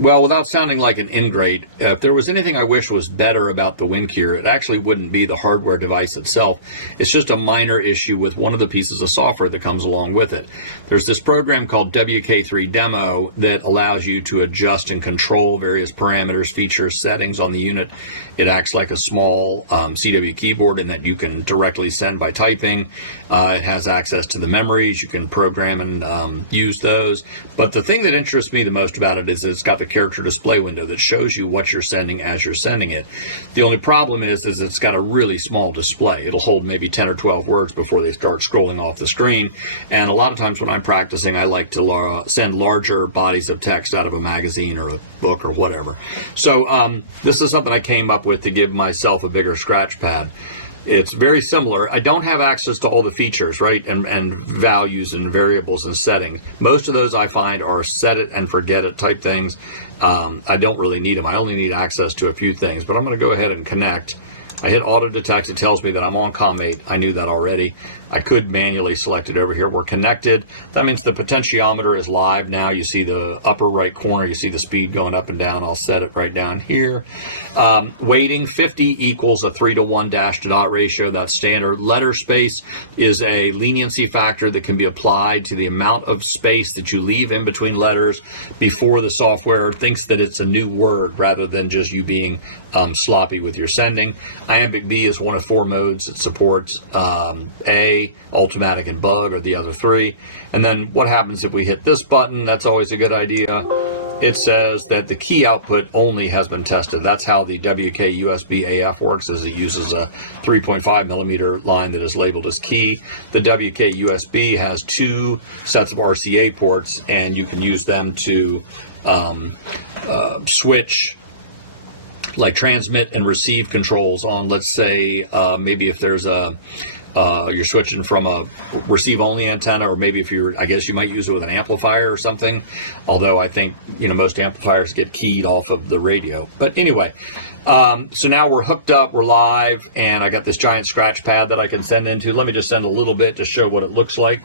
Well, without sounding like an ingrate, if there was anything I wish was better about the WinCure, it actually wouldn't be the hardware device itself. It's just a minor issue with one of the pieces of software that comes along with it. There's this program called WK3Demo that allows you to adjust and control various parameters, features, settings on the unit. It acts like a small CW keyboard in that you can directly send by typing. It has access to the memories. You can program and use those. But the thing that interests me the most about it is it's got the character display window that shows you what you're sending as you're sending it. The only problem is it's got a really small display. It'll hold maybe 10 or 12 words before they start scrolling off the screen. And a lot of times when I'm practicing, I like to send larger bodies of text out of a magazine or a book or whatever. So this is something I came up with to give myself a bigger scratch pad. It's very similar. I don't have access to all the features, right, and values and variables and settings. Most of those I find are set it and forget it type things. I don't really need them. I only need access to a few things, but I'm going to go ahead and connect. I hit auto detect. It tells me that I'm on COM8. I knew that already. I could manually select it over here. We're connected. That means the potentiometer is live now. You see the upper right corner. You see the speed going up and down. I'll set it right down here. Weighting 50 equals a 3:1 dash to dot ratio. That's standard. Letter space is a leniency factor that can be applied to the amount of space that you leave in between letters before the software thinks that it's a new word rather than just you being sloppy with your sending. Iambic B is one of 4 modes it supports. A, automatic, and bug are the other 3. And then what happens if we hit this button? That's always a good idea. It says that the key output only has been tested. That's how the Wkusb-Af works, is it uses a 3.5 millimeter line that is labeled as key. The Wkusb has 2 sets of RCA ports, and you can use them to switch like transmit and receive controls on, let's say, maybe if there's you're switching from a receive only antenna, or maybe if I guess you might use it with an amplifier or something. Although I think, most amplifiers get keyed off of the radio. But anyway, so now we're hooked up, we're live, and I got this giant scratch pad that I can send into. Let me just send a little bit to show what it looks like.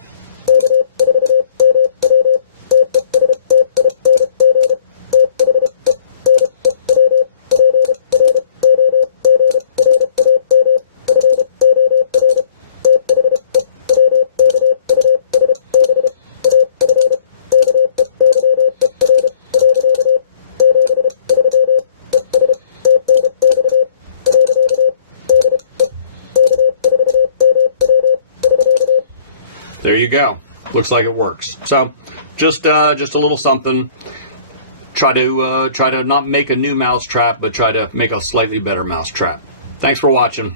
There you go. Looks like it works. So just a little something. Try to not make a new mousetrap, but try to make a slightly better mousetrap. Thanks for watching.